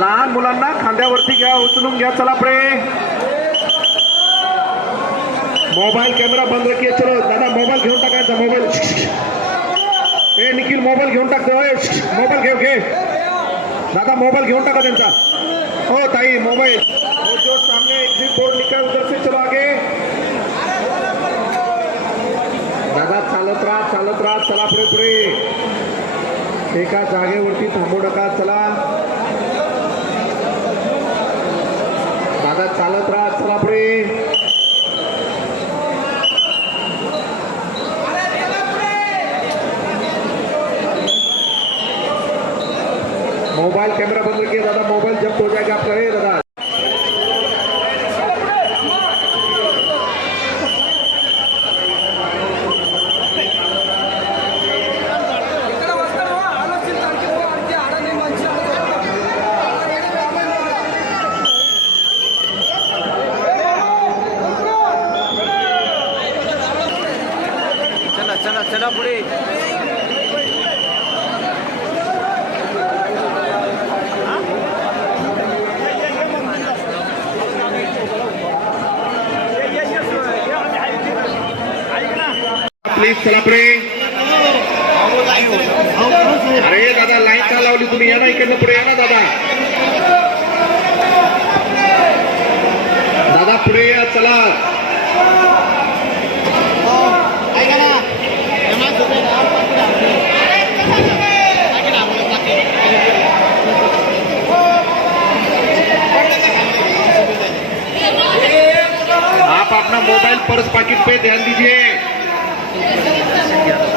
लहान मुलांना खांद्यावरती घ्या, उचलून घ्या. चला प्रे. मोबाईल कॅमेरा बंद रखिए. चलो दादा मोबाईल घेऊन टाकायचा. मोबाईल ए निखिल मोबाईल घेऊन टाकतो. मोबाईल घे दादा, मोबाईल घेऊन टाका त्यांचा. हो ताई मोबाईल जो सामने एग्जिट बोर्ड निकाल उधर से. चलो आगे दादा. चालत राहा. चला पुढे. एका जागेवरती थांबू नका. चला दादा, चालत राहा. चला पुढे. मोबाइल कैमरा बंद रखिए दादा. मोबाइल जब्त हो जाएगा आपका. है दादा. चला पुढे. प्लीज चला पुढे. अरे दादा लाईन का लावली तुम्ही? या ना इकडनं पुढे. या ना दादा. दादा पुढे या. चला आप अपना मोबाइल पर्स पैकेट पे ध्यान दीजिए.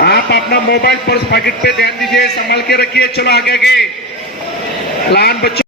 आप अपना मोबाइल पर्स पैकेट पे ध्यान दीजिए. संभाल के रखिए. चलो आगे. लहान बच्चों